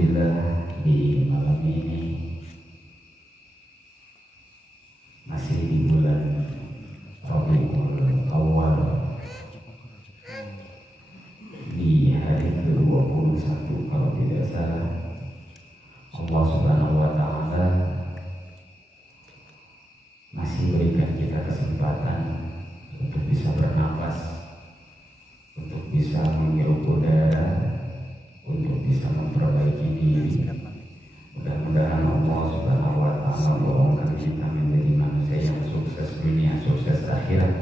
Alhamdulillah di malam ini masih di bulan Rabiul Awal di hari ke-21 kalau tidak salah. Allah Subhanahu wa Ta'ala masih berikan kita kesempatan untuk bisa bernapas, untuk bisa menghirup udara, untuk bisa memperbaiki diri. Mudah-mudahan Allah Subhanahu wa Ta'ala membolongkan kita menjadi manusia yang sukses dunia, sukses akhirat.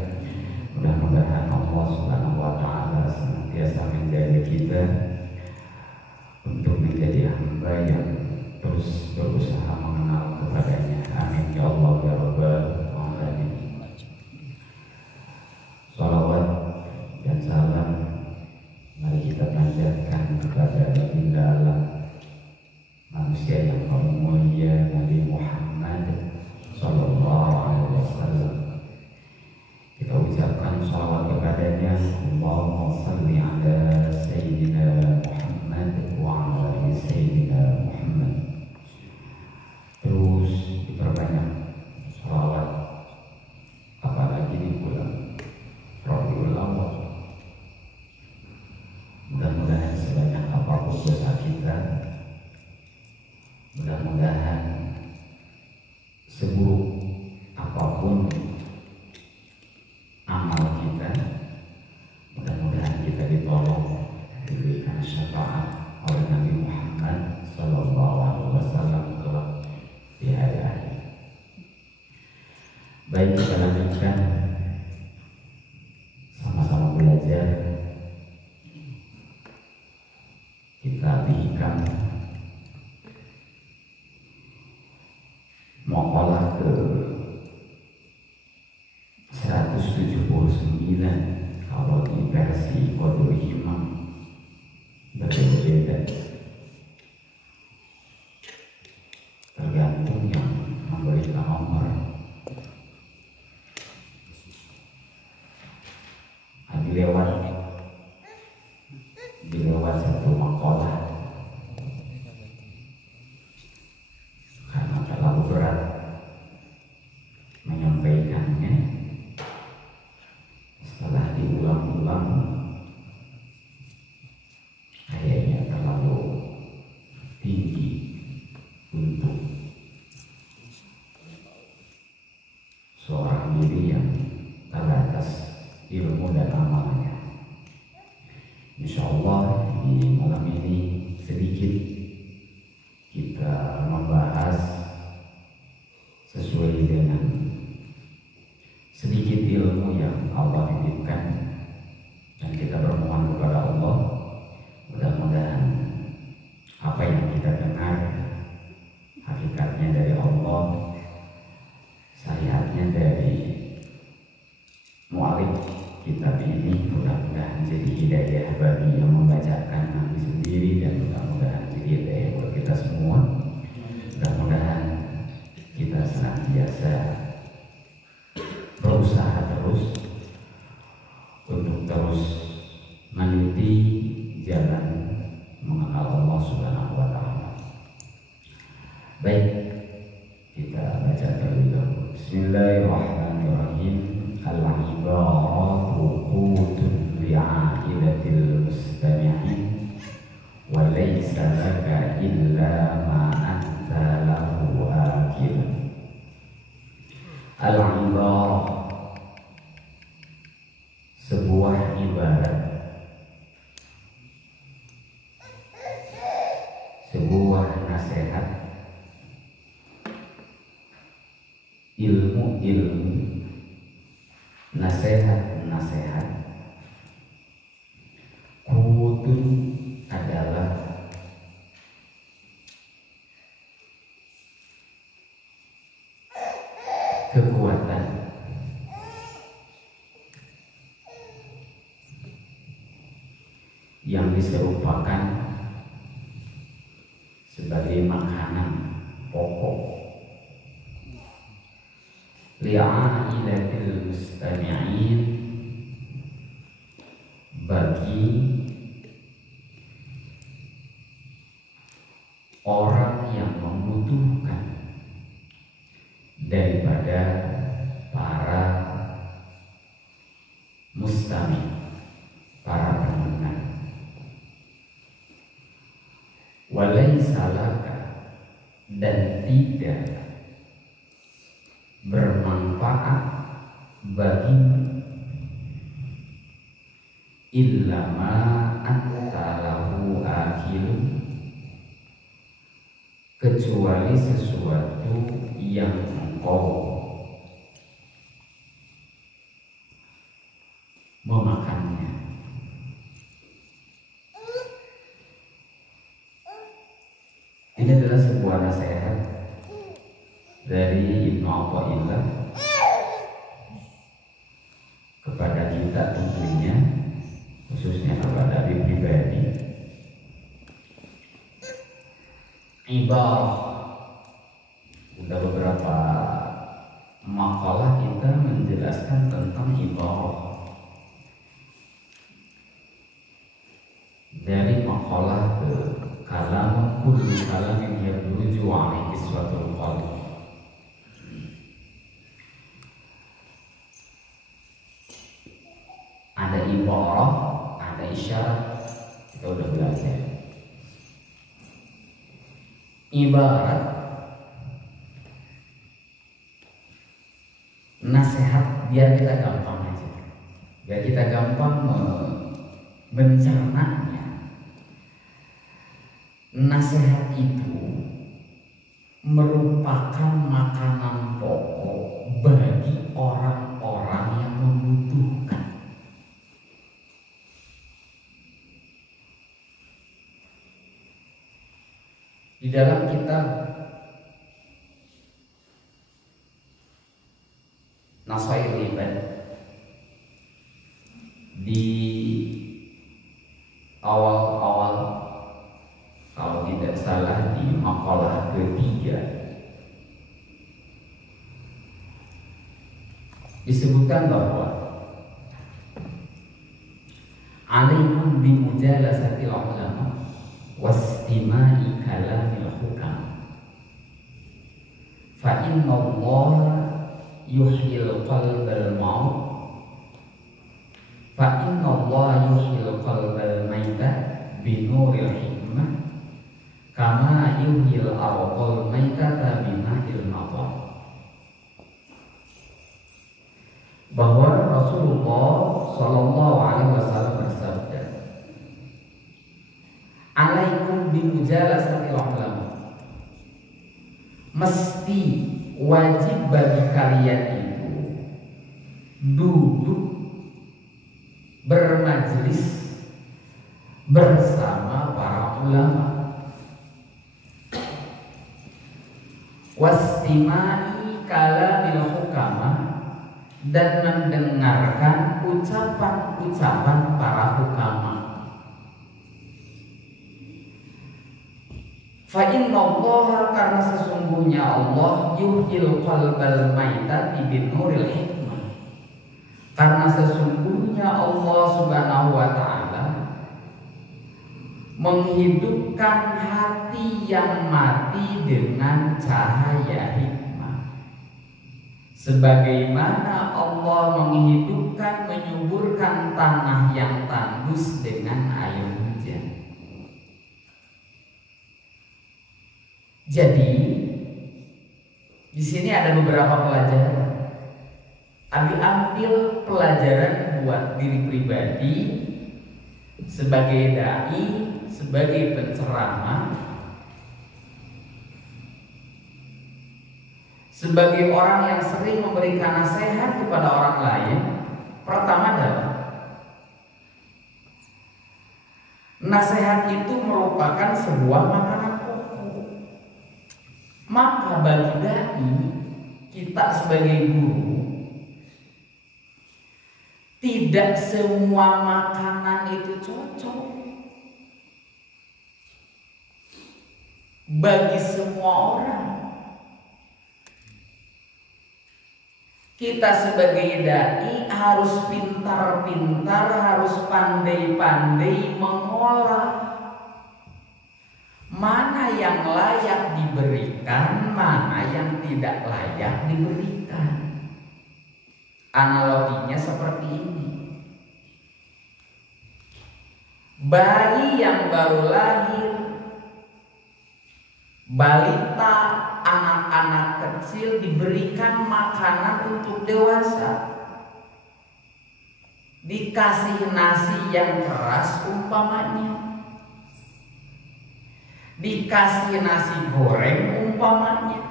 Mudah-mudahan Allah Subhanahu wa Ta'ala senantiasa menjaga kita untuk menjadi hamba yang terus berusaha mengenal kepadanya. Amin ya Allah ya Rabbal alamin. Salawat dan salam mari kita panjatkan kepada baginda Allah, manusia yang paling mulia, Nabi Muhammad sallallahu alaihi wasallam. Kita ucapkan salawat kepadanya. Allahumma salli ala sayyidina Muhammad wa ala ali sayyidina Muhammad. Terus diperbanyak salawat, apalagi di bulan Rabiul Awal. Mudah-mudahan sebanyak apapun dosa kita, mudah-mudahan seburuk apapun amal kita, mudah-mudahan kita ditolong, diberikan syafaat oleh Nabi Muhammad sallallahu alaihi wasallam kelak di hari akhir. Baik, kita lanjutkan sama-sama belajar. Kita hikam maqalah ke 179 kalau di versi Qadul Himam berbeda-beda, tergantung yang memberikan nomor. Dilewat satu maqalah karena terlalu berat menyampaikannya. Setelah diulang-ulang kayaknya terlalu tinggi untuk seorang diri yang terbatas ilmu dan amalnya. Insya Allah di malam ini sedikit kita membahas sesuai dengan sedikit ilmu yang Allah titipkan, dan kita bermohon kepada Allah mudah-mudahan apa yang kita dengar hakikatnya dari Allah, syariatnya dari mu'alif kitab ini, mudah-mudahan jadi hidayah bagi yang membacakan nanti sendiri, dan mudah-mudahan jadi hidayah buat kita semua. Mudah-mudahan kita senantiasa berusaha terus untuk terus meniti jalan mengenal Allah Subhanahu wa Ta'ala. Baik, kita baca terlebih dahulu. Bismillahirrahmanirrahim. Al-ibaratu qutun li'ailatil mustami'in wa laysa laka illa ma anta lahu akil. Al-ibarah, sebuah ibarat, sebuah nasihat, ilmu-ilmu, nasihat-nasihat. Qutun adalah kekuatan, yang diserupakan sebagai makanan pokok li'ailatil mustami'in, bagi orang yang membutuhkan daripada para mustami, para pendengar. Walaisa laka, dan tidak bermanfaat bagimu illa ma anta lahu akilun, kecuali sesuatu yang engkau memakannya. Ini adalah sebuah nasihat dari Ibnu Athaillah kepada kita tentunya, khususnya kepada Habib pribadi. Ibarah, udah beberapa makalah kita menjelaskan tentang ibarah. Dari makalah ke kalam, kullu kalamin yadruju alaihi iswatul qalb. Ada ibarah, ada isyarat, kita udah belajar. Ibarat nasihat, biar kita gampang aja, biar kita gampang mencernanya. Nasihat itu merupakan makanan pokok bagi orang-orang yang membutuhkan. Di dalam kitab Nasaihul Ibad di awal-awal, kalau tidak salah di makalah ketiga, disebutkan bahwa alaikum bimujalasatil ulama wastimai kalamil hukam, fa inna Allah yuhyil qalbal maut, fa inna Allah yuhyil qalbal maita binuril hikmah, kama yuhyil ardal maitata bima'il matar. Bahwa Rasulullah Shallallahu Alaihi Wasallam bersabda, alaikum bimujalasatil ulama, mesti wajib bagi kalian itu duduk bermajlis bersama para ulama, wastimai kalamil hukama, dan mendengarkan ucapan-ucapan para hukama. Fa inna Allah, karena sesungguhnya Allah, yuhyil qalbal maita binuril hikmah, karena sesungguhnya Allah Subhanahu wa ta'ala menghidupkan hati yang mati dengan cahaya hikmah, sebagaimana Allah menghidupkan, menyuburkan tanah yang tandus dengan air hujan. Jadi di sini ada beberapa pelajaran. Abi ambil pelajaran buat diri pribadi sebagai dai, sebagai penceramah, sebagai orang yang sering memberikan nasihat kepada orang lain. Pertama adalah nasihat itu merupakan sebuah makanan pokok. Maka bagi dai, kita sebagai guru, tidak semua makanan itu cocok bagi semua orang. Kita sebagai dai harus pintar-pintar, harus pandai-pandai mengolah mana yang layak diberikan, mana yang tidak layak diberikan. Analoginya seperti ini. Bayi yang baru lahir, balita, anak-anak kecil diberikan makanan untuk dewasa. Dikasih nasi yang keras umpamanya, dikasih nasi goreng umpamanya.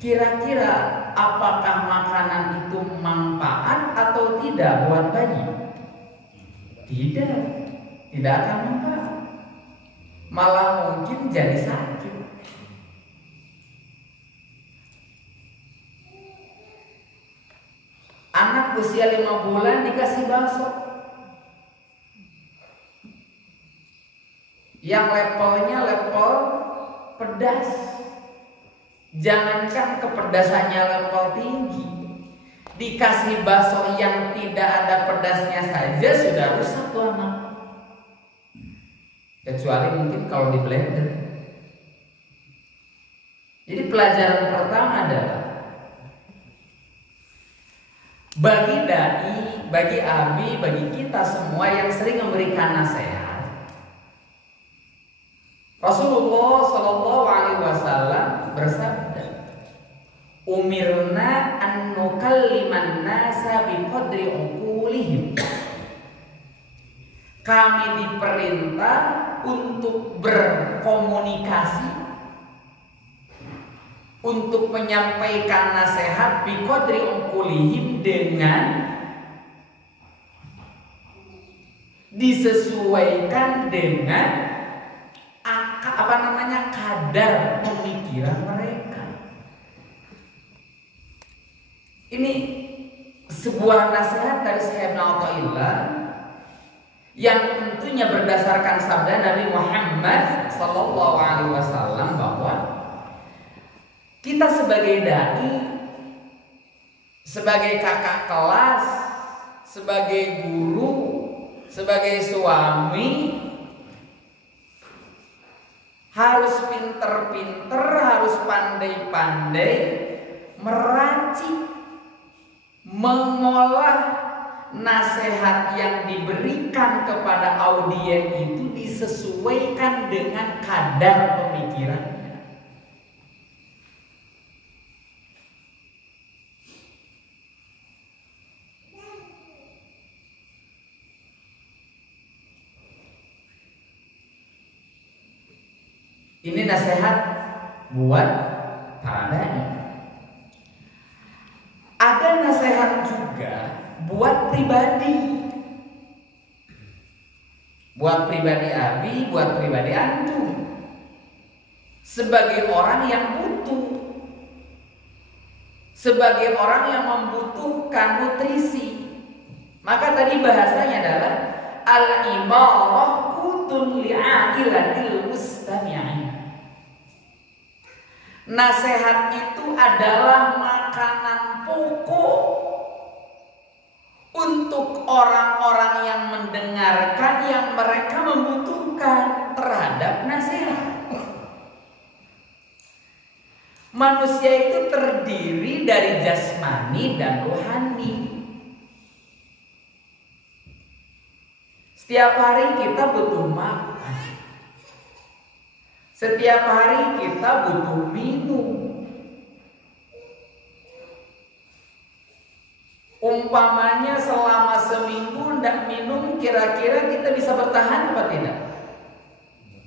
Kira-kira apakah makanan itu manfaat atau tidak buat bayi? Tidak akan manfaat. Malah mungkin jadi sakit. Anak usia 5 bulan dikasih bakso yang levelnya level pedas. Jangankan kepedasannya level tinggi, dikasih bakso yang tidak ada pedasnya saja sudah rusak tuh anak. Kecuali mungkin kalau di blender. Jadi pelajaran pertama adalah bagi dai, bagi abi, bagi kita semua yang sering memberikan nasihat, Rasulullah Shallallahu Alaihi Wasallam bersabda, "Umirna an nukalliman nasa biqadri uqulihim." Kami diperintah untuk berkomunikasi, untuk menyampaikan nasihat biqadri uqulihim dengan disesuaikan dengan kadar pemikiran mereka. Ini sebuah nasihat dari Syekh Ibnu Athaillah yang tentunya berdasarkan sabda Nabi Muhammad sallallahu alaihi wasallam bahwa kita sebagai dai, sebagai kakak kelas, sebagai guru, sebagai suami harus pinter-pinter, harus pandai-pandai meracik, mengolah nasihat yang diberikan kepada audien itu disesuaikan dengan kadar pemikirannya. Ini nasihat buat para dai. Ada nasihat juga buat pribadi. Buat pribadi abi, buat pribadi antum. Sebagai orang yang butuh, sebagai orang yang membutuhkan nutrisi. Maka tadi bahasanya adalah al-ibarah qutun li'aqilatil mustami'in. Nasihat itu adalah makanan pokok untuk orang-orang yang mendengarkan, yang mereka membutuhkan terhadap nasihat. Manusia itu terdiri dari jasmani dan rohani. Setiap hari kita butuh makan. Setiap hari kita butuh minum. Umpamanya selama seminggu tidak minum, kira-kira kita bisa bertahan apa tidak?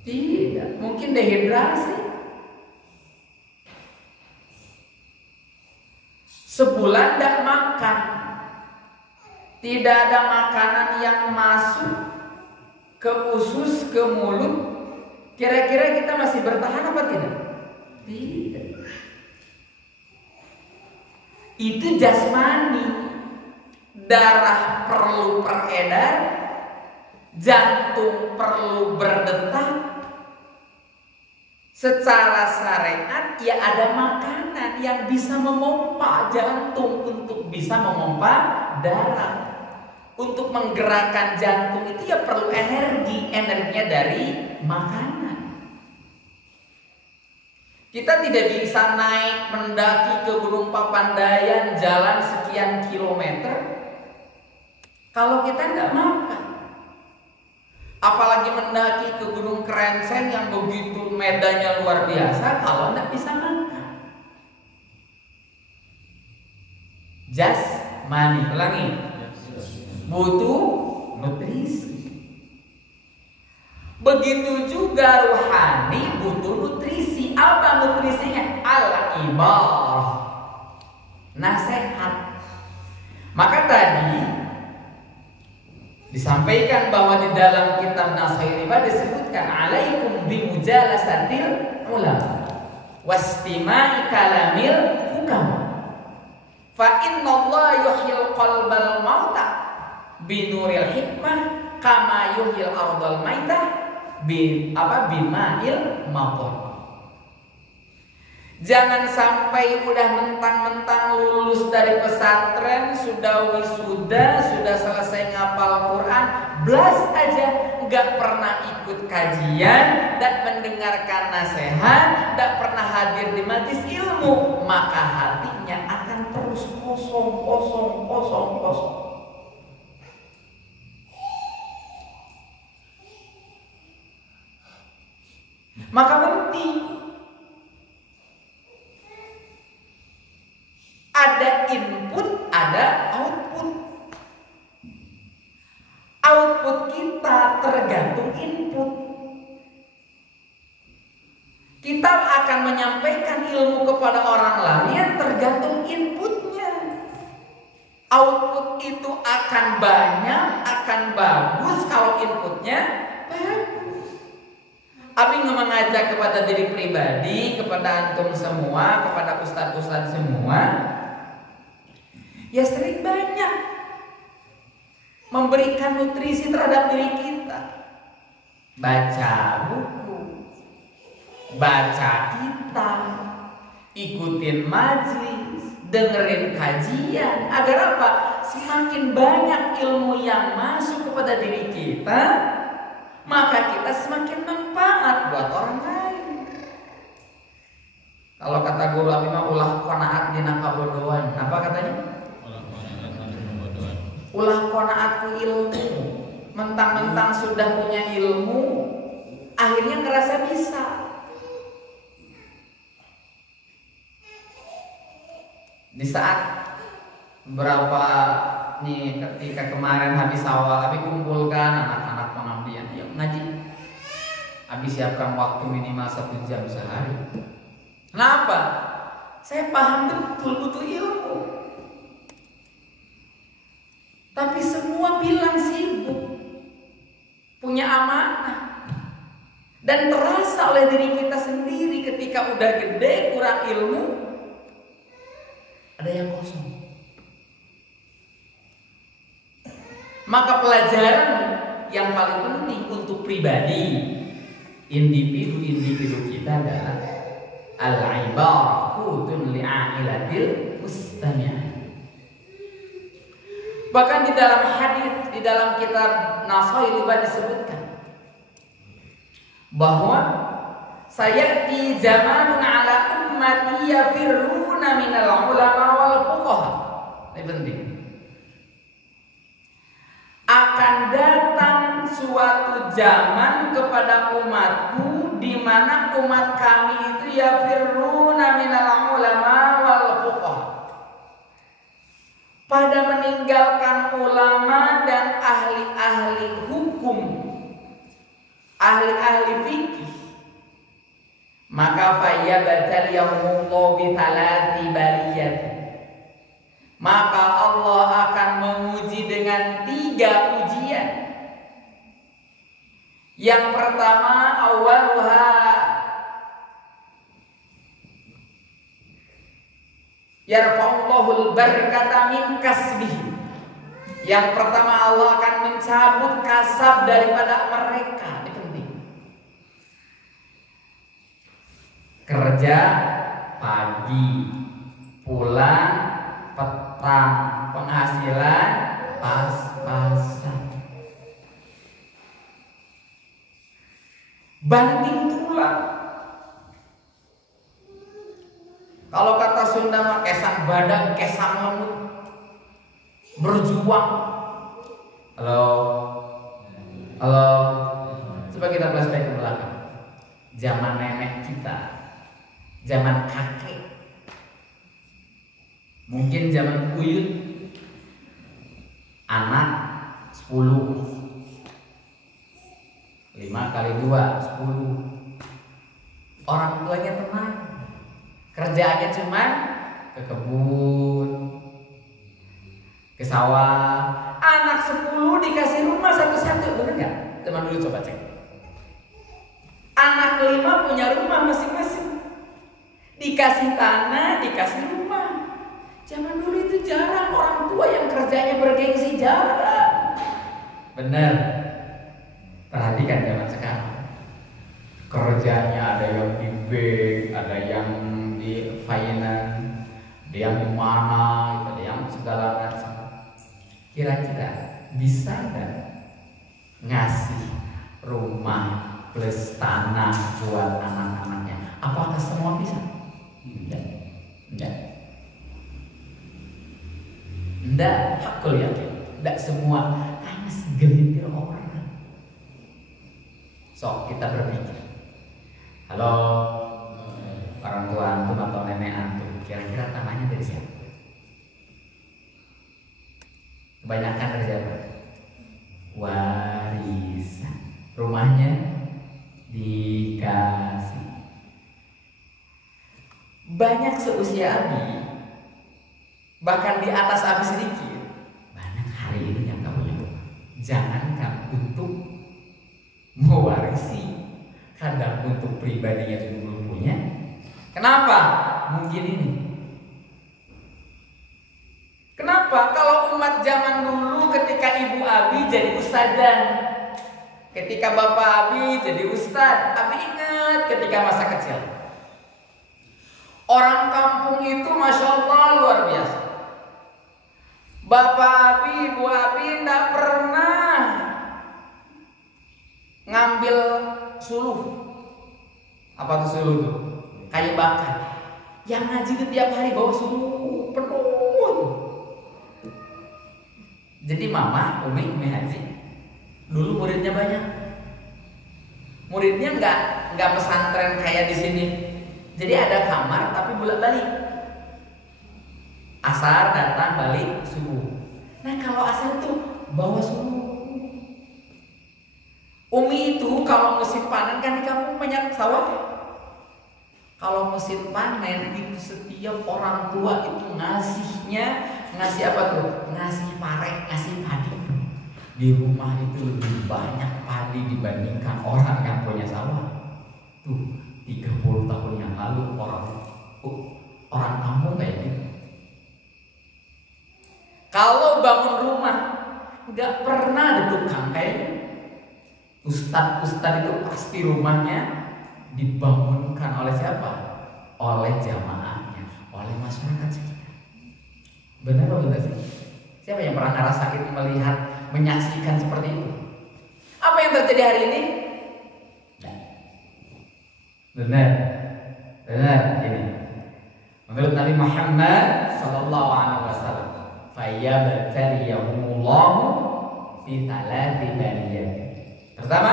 Tidak, mungkin dehidrasi. Sebulan tidak makan, tidak ada makanan yang masuk ke usus, ke mulut. Kira-kira kita masih bertahan apa tidak? Tidak. Itu jasmani. Darah perlu beredar, jantung perlu berdetak. Secara syariat ya ada makanan yang bisa memompa jantung untuk bisa memompa darah. untuk menggerakkan jantung itu ya perlu energi. Energinya dari makanan. Kita tidak bisa naik mendaki ke Gunung Papandayan jalan sekian kilometer kalau kita nggak makan. Apalagi mendaki ke Gunung Kerensen yang begitu medannya luar biasa kalau nggak bisa makan. Jasmani, ulangi, butuh nutrisi. Begitu juga rohani butuh nutrisi. Apa nutrisinya? Al-ibarah, nasihat. Maka tadi disampaikan bahwa di dalam kitab Nasihatul Ibad disebutkan alaikum bimujalasatil ulama wastima'i kalamil hukama fa innallaha yuhyil qalbal mauta binuril hikmah kama yuhyil ardal maitah bima'il matar. Jangan sampai udah mentang-mentang lulus dari pesantren, sudah wisuda, sudah selesai ngapal Quran, blas aja, nggak pernah ikut kajian dan mendengarkan nasihat, nggak pernah hadir di majelis ilmu, maka hatinya akan terus kosong. Maka penting ada input, ada output. Output kita tergantung input. Kita akan menyampaikan ilmu kepada orang lain tergantung inputnya. Output itu akan banyak, akan bagus kalau inputnya bagus. Abi mengajak kepada diri pribadi, kepada antum semua, kepada ustadz-ustadz semua, ya sering banyak memberikan nutrisi terhadap diri kita. Baca buku, baca kitab, ikutin majelis, dengerin kajian. Agar apa? Semakin banyak ilmu yang masuk kepada diri kita, maka kita semakin manfaat buat orang lain. Kalau kata guru Abi mah ulah qanaat dina kabodohan. Apa katanya? Ulah qanaat ku ilmu. Mentang-mentang sudah punya ilmu, akhirnya ngerasa bisa. Di saat berapa nih ketika kemarin habis awal, Abi kumpulkan anak-anak pengabdian, yuk ngaji. Abi siapkan waktu minimal 1 jam sehari. Kenapa? Saya paham betul butuh ilmu. Tapi semua bilang sibuk, punya amanah. Dan terasa oleh diri kita sendiri ketika udah gede kurang ilmu, ada yang kosong. Maka pelajaran yang paling penting untuk pribadi, individu kita adalah al-ibaratun li'ailatil mustami'. Bahkan di dalam hadis, di dalam kitab Nasihatul Ibad disebutkan bahwa sayati zamanun ala ummati yafirruna minal ulama wal fuqaha. Ini penting. Akan datang suatu zaman kepada umatku di mana umat kami itu yafirruna minal ulama wal fuqaha, pada meninggalkan ulama dan ahli-ahli hukum, ahli-ahli fikih. Maka fayyabataliyahumullahu bi thalathi baliyat, maka Allah akan menguji dengan 3 ujian. Yang pertama, awaluha yarfa'ullahul barakata min kasbihi. Yang pertama, Allah akan mencabut kasab daripada mereka. Ini penting. Kerja pagi, pulang petang, penghasilan pas-pasan. Banting tulang. Kalau kata Sunda mah kesang badan, kesang lemut. Berjuang. Halo. Coba kita flashback ke belakang. Zaman nenek kita, zaman kakek, mungkin zaman buyut, anak 10, 5 kali 2, 10. Orang tuanya tenang, kerjaannya cuman ke kebun, ke sawah. Anak 10 dikasih rumah satu-satu, bener nggak? Teman dulu coba cek. Anak 5 punya rumah masing-masing, dikasih tanah, dikasih rumah. Zaman dulu itu jarang orang tua yang kerjanya bergengsi, jarang. Bener. Perhatikan zaman sekarang. Kerjanya ada yang di bank, ada yang di finance, ada yang di mana, ada yang segala macam. Kira-kira bisa nggak ngasih rumah plus tanah buat anak-anaknya? Apakah semua bisa? Enggak, aku yakin enggak semua, hanya segelintir orang. So, kita berpikir, halo orang tua antum atau nenek antum, kira-kira tanahnya dari siapa? Kebanyakan dari siapa? Warisan. Rumahnya dikasih. Banyak seusia Abi, bahkan di atas Abi sedikit, banyak hari ini yang gak punya rumah. Jangankan untuk mewarisi, kadang untuk pribadinya juga belum punya. Kenapa? Mungkin ini. Kenapa? Kalau umat zaman dulu ketika ibu Abi jadi ustadzah, ketika bapak Abi jadi ustadz, Abi ingat ketika masa kecil. Orang kampung itu Masya Allah luar biasa. Bapak Abi, ibu Abi tidak pernah ngambil suluh. Apa tuh suluh tuh? Kayu bakar. Yang ngaji itu tiap hari bawa suluh penuh. Jadi mama, Umi Haji dulu muridnya banyak. Muridnya nggak pesantren kayak di sini. Jadi ada kamar tapi bolak-balik. Asar datang balik subuh. Nah kalau asar tuh bawa subuh. Umi itu kalau musim panen kan di kampung banyak sawah. Kalau musim panen itu setiap orang tua itu ngasih apa tuh? Ngasih pare, ngasih padi. Di rumah itu lebih banyak padi dibandingkan orang yang punya sawah. Tuh 30 tahun yang lalu orang kampung kayak gitu. Kalau bangun rumah nggak pernah ada tukang kayaknya. Ustadz itu pasti rumahnya dibangunkan oleh siapa? Oleh jamaahnya, oleh masyarakat sekitar. Benar atau tidak sih? Siapa yang pernah ngerasain, melihat, menyaksikan seperti itu? Apa yang terjadi hari ini? Benar ini. Menurut Nabi Muhammad Sallallahu Alaihi Wasallam, "Fayyabtaliyahumullahu bi thalathi baliyat." Pertama,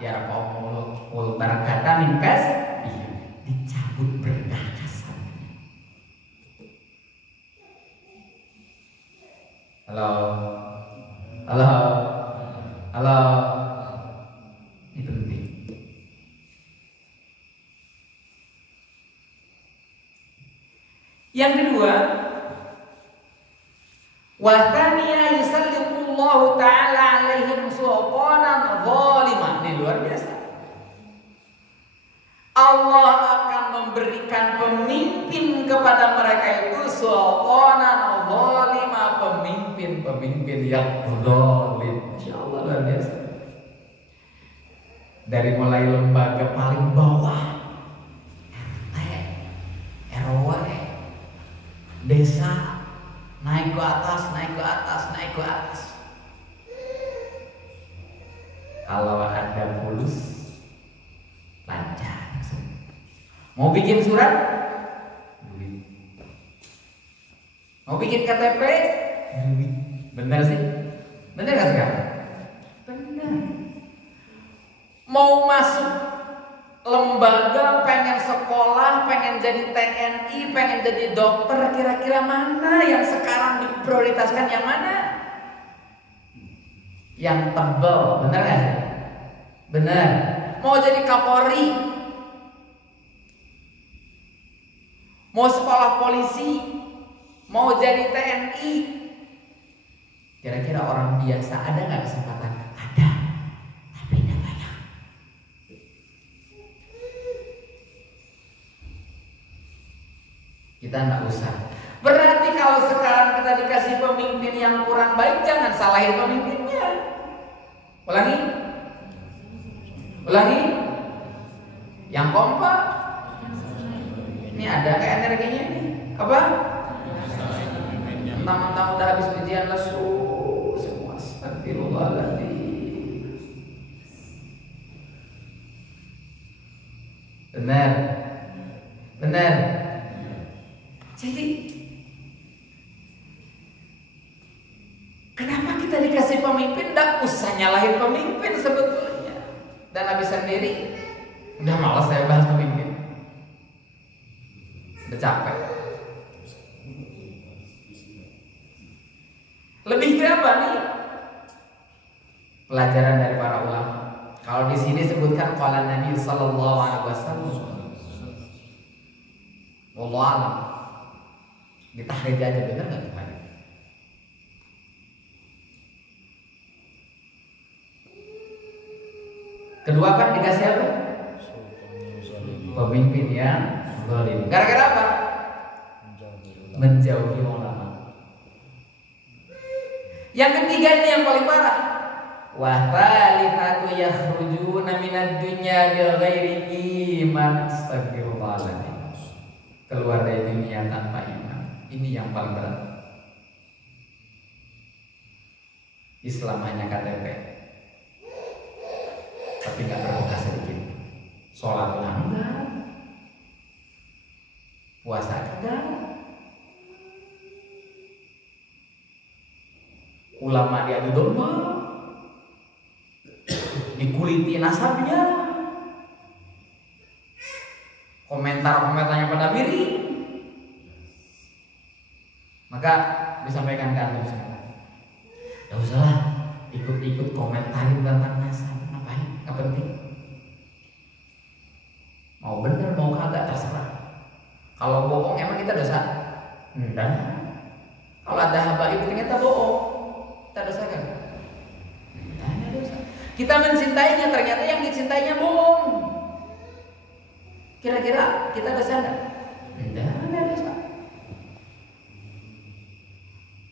yarfa'ul barakata min kasbihim, dicabut berkah kasarnya. Halo. Ini penting. Yang kedua, wa thaniya yusalliqullahu ta'ala alaihim sultanan zalimah. Ini luar biasa. Allah akan memberikan pemimpin kepada mereka itu sultanan zalimah, pemimpin yang zalim. Insyaallah luar biasa. Dari mulai lembaga paling bawah, RT, RW, desa, naik ke atas. pada fulus lancar. Mau bikin surat, mau bikin KTP, bener sih, bener gak sekarang? Bener. Mau masuk lembaga, pengen sekolah, pengen jadi TNI, pengen jadi dokter, kira-kira mana yang sekarang diprioritaskan, yang mana? Yang tebel, bener gak sih? Bener. Mau jadi Kapolri, mau sekolah polisi, mau jadi TNI, kira-kira orang biasa ada nggak kesempatan? Ada, tapi tidak banyak. Kita nggak usah. Berarti kalau sekarang kita dikasih pemimpin yang kurang baik, jangan salahin pemimpinnya. Ulangi, ulangi. Yang kompak. Ini ada kayak energinya ini. Apa? Mentang-mentang udah habis ujian lesu semua. Astagfirullahaladzim. Benar. Benar. Jadi kenapa kita dikasih pemimpin? Nggak usah nyalahin pemimpin sebetulnya. Dan Nabi sendiri udah malas saya bahas pemimpin. Udah capek. Lebih ke apa nih? Pelajaran dari para ulama. Kalau di sini sebutkan qala Nabi sallallahu alaihi wasallam. Wallahu a'lam. Ditahrij aja, benar enggak tuh? Kedua kan dikasih apa? Pemimpin yang zalim. Gara-gara apa? Menjauhi ulama. Yang ketiga ini yang paling parah. Wa thalithatu yakhrujuna minad dunya bighairi iman. Astagfirullahaladzim. Keluar dari dunia tanpa iman. Ini yang paling berat. Islam hanya KTP, tapi gak berbuka sedikit. Sholat enggak, puasa enggak. Ulama diadu domba, dikuliti nasabnya, komentar-komentarnya pada miring. Maka disampaikan ke anda sekarang, gak usah ikut-ikut komentarin tentang nasab. Ngapain? Gak penting. Mau bener mau kagak terserah. Kalau bohong emang kita dosa? Enggak. Kalau ada habaib ternyata bohong, kita dosa kan? Enggak ada dosa. Kita mencintainya ternyata yang dicintainya bohong. Kira-kira kita dosa enggak? Enggak ada dosa.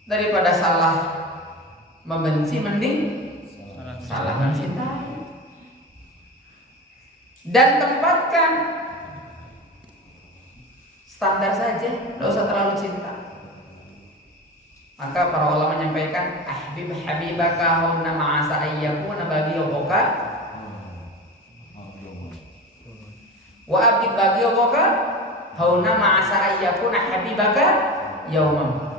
Daripada salah membenci mending salah mencintai. Dan tempatkan standar saja, tidak usah terlalu cinta. Maka para ulama menyampaikan ahbib habibaka hauna ma'asa ayyakuna bagiyuka wa abid bagiyuka hauna ma'asa ayyakuna habibaka yaumam.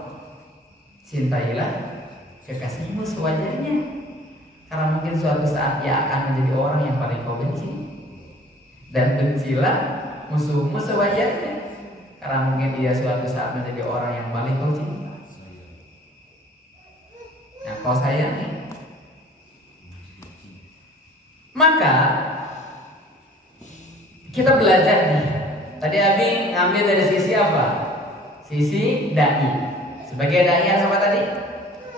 Cintailah kekasihmu sewajarnya, karena mungkin suatu saat ia akan menjadi orang yang paling kau benci. Dan bencilah musuhmu sewajarnya, karena mungkin dia suatu saat menjadi orang yang paling kau cinta. Nah, kau sayangi. Maka kita belajar nih. Tadi Abi ngambil dari sisi apa? Sisi dai. Sebagai dai yang apa tadi?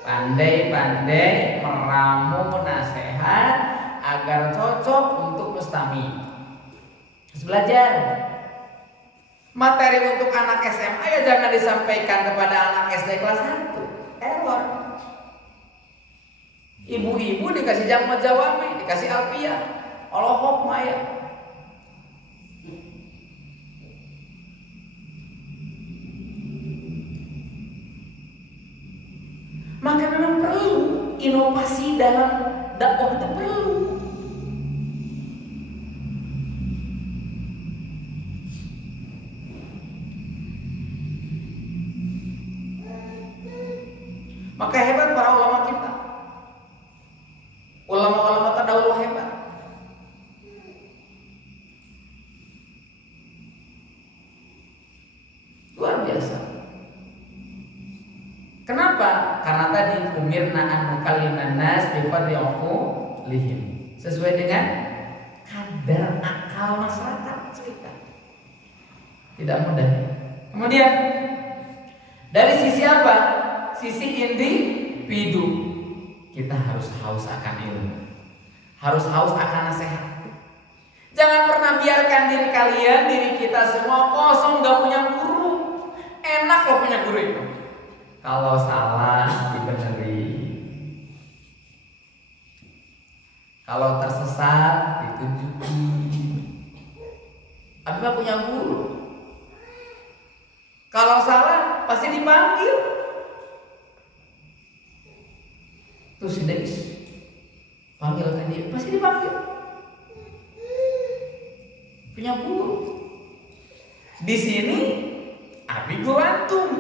Pandai-pandai meramu nasihat agar cocok untuk mustami. Terus belajar. Materi untuk anak SMA ya jangan disampaikan kepada anak SD kelas 1. Error. Ibu-ibu dikasih jamu jawami, dikasih alfiyah, Allahok maya. Maka memang perlu inovasi dalam dakwah, itu perlu. Maka hebat para ulama kita. Ulama-ulama terdahulu hebat. Luar biasa. Kenapa? Karena tadi umirna an nukalliman nas bi qadri uqulihim. Sesuai dengan kadar akal masyarakat cerita. Tidak mudah. Kemudian dari sisi apa? Sisi individu. Kita harus haus akan ilmu. Harus haus akan nasihat. Jangan pernah biarkan diri kalian, diri kita semua kosong, gak punya guru. Enak loh punya guru itu. Kalau salah dibeneri. Kalau tersesat ditunjuki. Tapi gak punya guru. Kalau salah pasti dipanggil. Terus tidak bisa panggilkan dia, pasti dipanggil. Punya guru. Di sini Abi guru antum.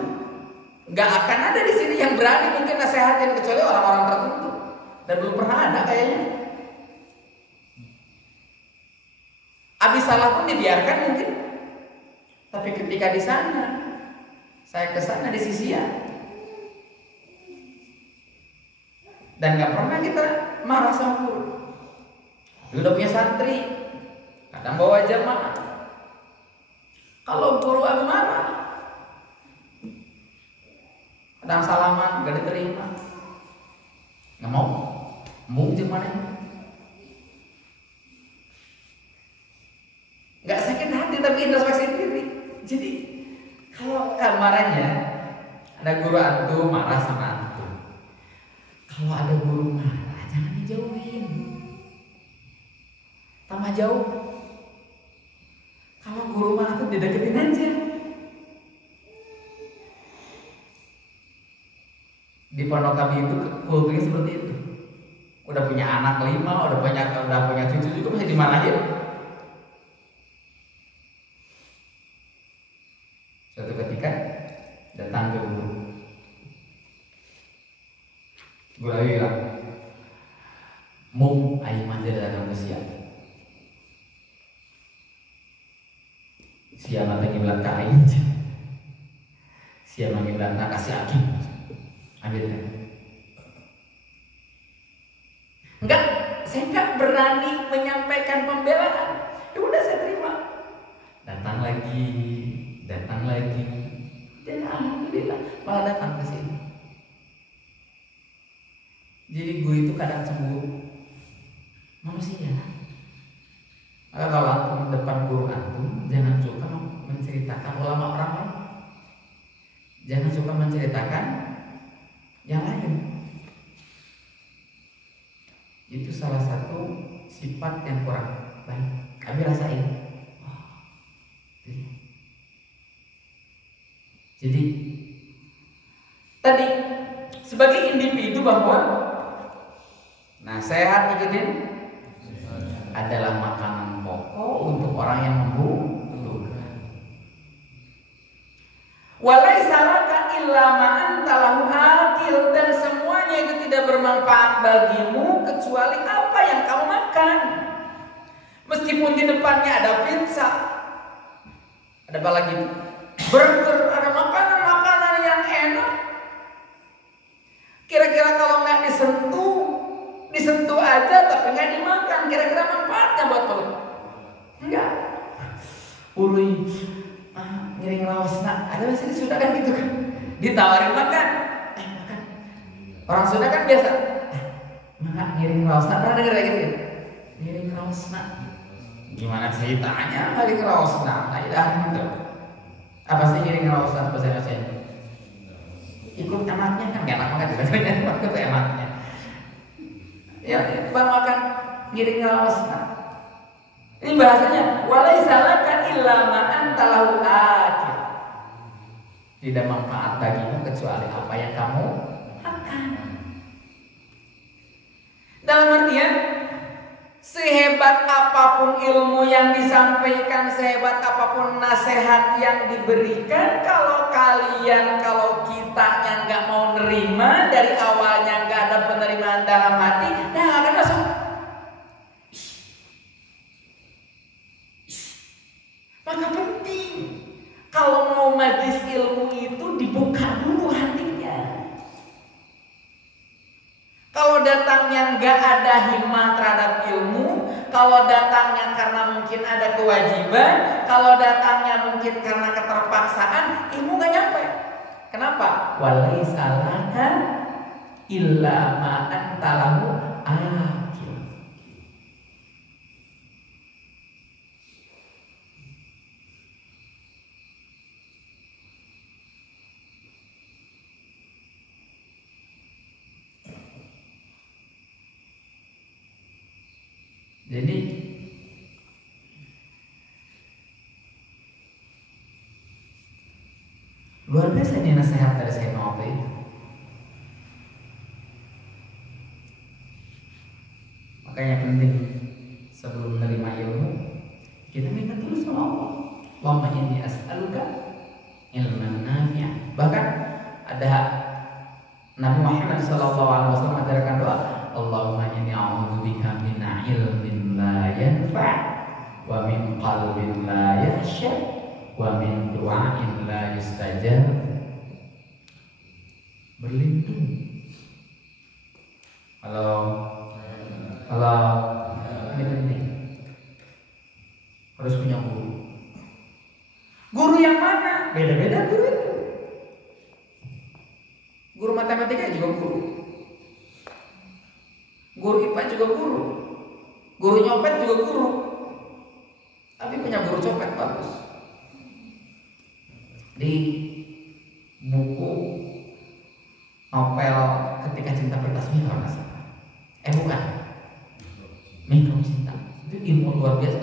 Nggak akan ada di sini yang berani mungkin nasihatin kecuali orang-orang tertentu. Dan belum pernah ada kayaknya. Abi salah pun dibiarkan mungkin. Tapi ketika di sana, saya ke sana di sisi ya. Dan nggak pernah kita marah sama guru. Udah punya santri, kadang bawa jamaah. Kalau guru Abi marah, kadang salaman gak diterima, nggak mau, gimana? Nggak sakit hati tapi introspeksi diri. Jadi kalau kamarnya ada guru antum marah sama antum. Kalau ada guru marah, jangan dijauhin. Tambah jauh. Kalau guru marah tuh dideketin aja. Di pondok kami itu kulturnya seperti itu. Udah punya anak 5, udah punya cucu juga masih dimarahin. Suatu ketika datang ke guru. Guru bilang, "Mung aing mandi dalam usia." Siapa yang ngiblat ke aing? Siapa yang ngiblat nak kasih aki? Ambil kan? Enggak, saya enggak berani menyampaikan pembelaan. Ya udah saya terima. Datang lagi, dan alhamdulillah malah datang ke sini. Jadi guru itu kadang cemburu, manusia. Maka kalau antum depan guru antum, jangan suka menceritakan ulama orang lain. Jangan suka menceritakan yang lain. Itu salah satu sifat yang kurang baik. Kami rasain. Jadi tadi sebagai individu bahwa nasihat ikutin adalah makanan pokok untuk orang yang membutuhkan. Walaisa laka illa ma anta lahu akil, dan semuanya itu tidak bermanfaat bagimu kecuali apa yang kamu makan. Meskipun di depannya ada pizza, ada apa lagi? Burger, ada makanan-makanan yang enak. Kira-kira kalau nggak disentuh aja tapi nggak dimakan, kira-kira manfaatnya buat perut? Enggak. Ului, ngiring rawas nak, ada masih sudah kan gitu kan? Ditawarin makan, makan. Orang Sunda kan biasa, makan ngiring rawas nak, pernah dengar gitu? Ngiring rawas nak, gimana ceritanya ngiring rawas nak? Tidak gitu. Apa sih ngiring rawas nak bahasa Indonesia? Ikut anaknya kan gak enak banget, ikut enaknya. Ya, bang makan ngiring rawas. Ini bahasanya walaisa laka illa ma anta lahu akil. Tidak manfaat bagimu kecuali apa yang kamu makan. Dalam artian Sehebat apapun ilmu yang disampaikan, sehebat apapun nasihat yang diberikan, kalau kita yang nggak mau nerima, dari awalnya nggak ada penerimaan dalam hati, nah akan masuk. Maka penting kalau mau majlis ilmu itu dibuka dulu hatinya. Kalau datangnya nggak ada himmah terhadap ilmu, kalau datangnya karena mungkin ada kewajiban, kalau datangnya mungkin karena keterpaksaan, ilmu nggak nyampe. Kenapa? Walaisa laka illa ma anta lahu akil. Jadi luar biasa ini nasihat dari Sayyidina Umar. Makanya penting sebelum menerima ilmu kita minta dulu sama Allah. Allahumma inni as'aluka ilman nafi'an. Bahkan ada Nabi Muhammad SAW ajarkan doa, Allahumma inni a'udzubika min ilmin la yanfa' wa min qalbin la yakhsha' wa min du'ain la yustajab. Berlindung. Kalau ini penting, harus punya guru. Guru yang mana? Beda-beda guru itu. Guru matematika juga guru. Guru IPA juga guru. Guru nyopet juga guru. Tapi punya guru copet bagus. Di buku novel Ketika Cinta Bertasbih kalau nggak salah. Bukan. Mikro cinta. Itu ilmu luar biasa.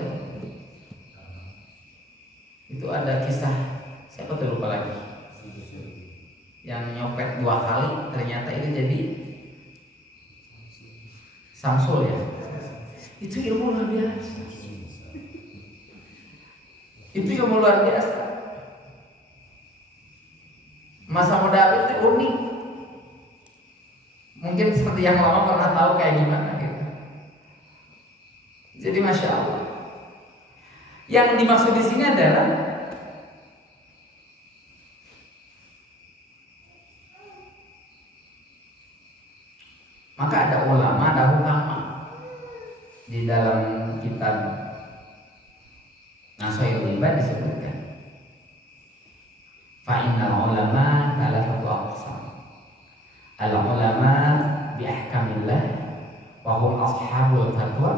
Itu ada kisah siapa tuh lupa lagi. Yang nyopet 2 kali ternyata itu jadi Samsul ya. Itu ilmu luar biasa. Itu ilmu luar biasa. Masa muda itu unik. Mungkin seperti yang lama pernah tahu kayak gimana gitu. Jadi masya Allah. Yang dimaksud di sini adalah maka ada ulama, ada hukama. Di dalam kitab Nasoil Ibad disebutkan fa'innal ulama thalathatu aqsam. Al-ulama bi ahkamillah wa hum ashabul fatwa,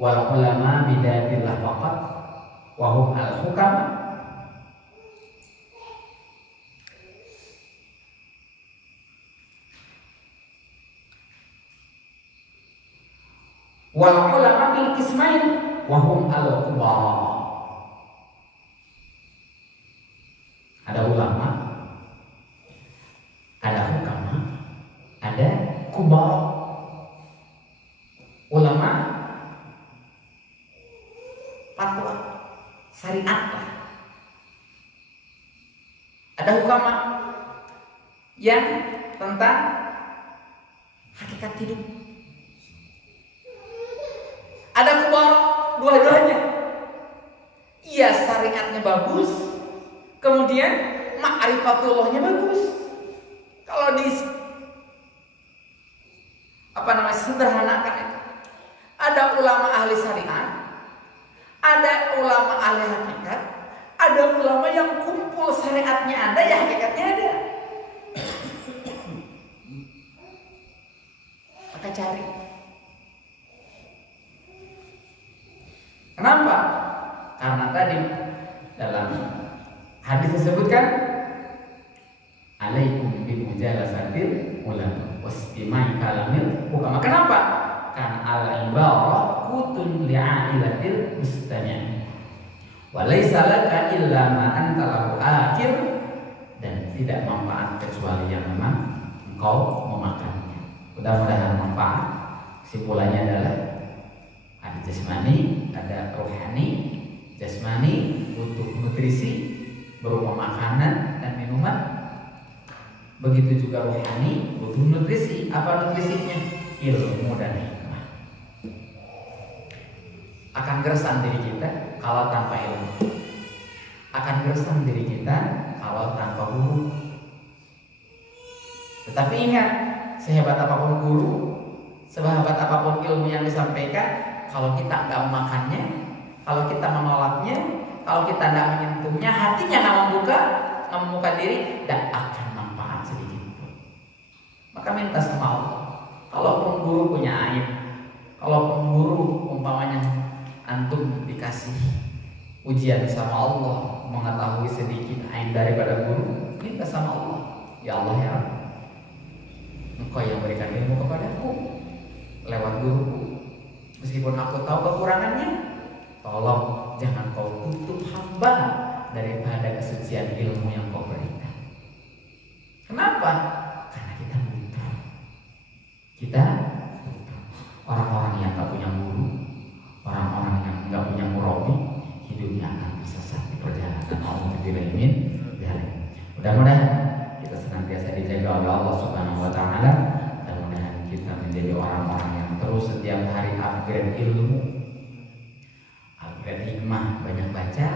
wal ulama bi datillah faqat wa hum al-hukama. Wal ulama bil qismain wa hum al-kubara. Ada ulama, ada hukama, ada kubara. Ulama fatwa syariat lah. Ada hukama yang tentang hakikat hidup. Ada kubara, dua-duanya. Iya, syariatnya bagus, kemudian ma'rifatullahnya bagus. Kalau di sederhanakan itu, ada ulama ahli syariat, ada ulama ahli hakikat, ada ulama yang kumpul syariatnya ada, ya hakikatnya ada. Maka cari. Kenapa? Karena tadi dalam hadis disebutkan alaikum bi mujalasatil ulama wastimai kalamil hukama. Kenapa? Karena al-ibarah kutun li'ailatil mustami'. Wa laisa laka illa ma anta lahu akil, dan tidak manfaat kecuali yang memang engkau memakannya. Mudah-mudahan manfaat. Kesimpulannya adalah jasmani, ada rohani. Jasmani butuh nutrisi berupa makanan dan minuman. Begitu juga rohani butuh nutrisi. Apa nutrisinya? Ilmu dan hikmah. Akan gersang diri kita kalau tanpa ilmu. Akan gersang diri kita kalau tanpa guru. Tetapi ingat, sehebat apapun guru, sehebat apapun ilmu yang disampaikan, kalau kita nggak memakannya, kalau kita menolaknya, kalau kita tidak menyentuhnya, hatinya nggak membuka diri, tidak akan manfaat sedikit pun. Maka minta sama Allah. Kalau guru punya aib, kalau guru umpamanya antum dikasih ujian sama Allah, mengetahui sedikit aib daripada guru, minta sama Allah. Ya Allah ya, Engkau yang berikan ilmu kepadaku lewat guruku. Meskipun aku tahu kekurangannya, tolong jangan kau tutup hamba daripada kesucian ilmu yang kau berikan. Kenapa? Karena kita butuh. Kita butuh. Orang-orang yang gak punya guru, orang-orang yang gak punya murabi, hidupnya akan tersesat di perjalanan Alhamdulillah. Mudah-mudahan kita senantiasa dijaga oleh Allah Subhanahu wa Ta'ala, dan mudah-mudahan kita menjadi orang-orang yang terus setiap hari upgrade ilmu, upgrade hikmah, banyak baca,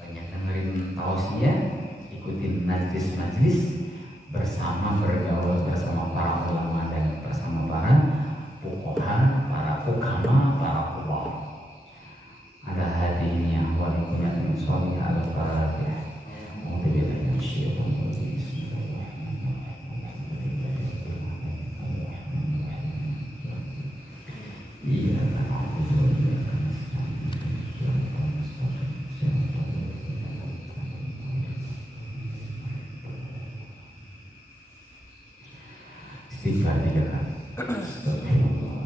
banyak dengerin tausiah, ikutin majlis-majlis, bersama bergaul bersama para ulama dan bersama para fuqaha, para hukama, para ulama. Ada hadinya walaupun suami al-Fatihah. Istighfar 3 kali. Astagfirullah.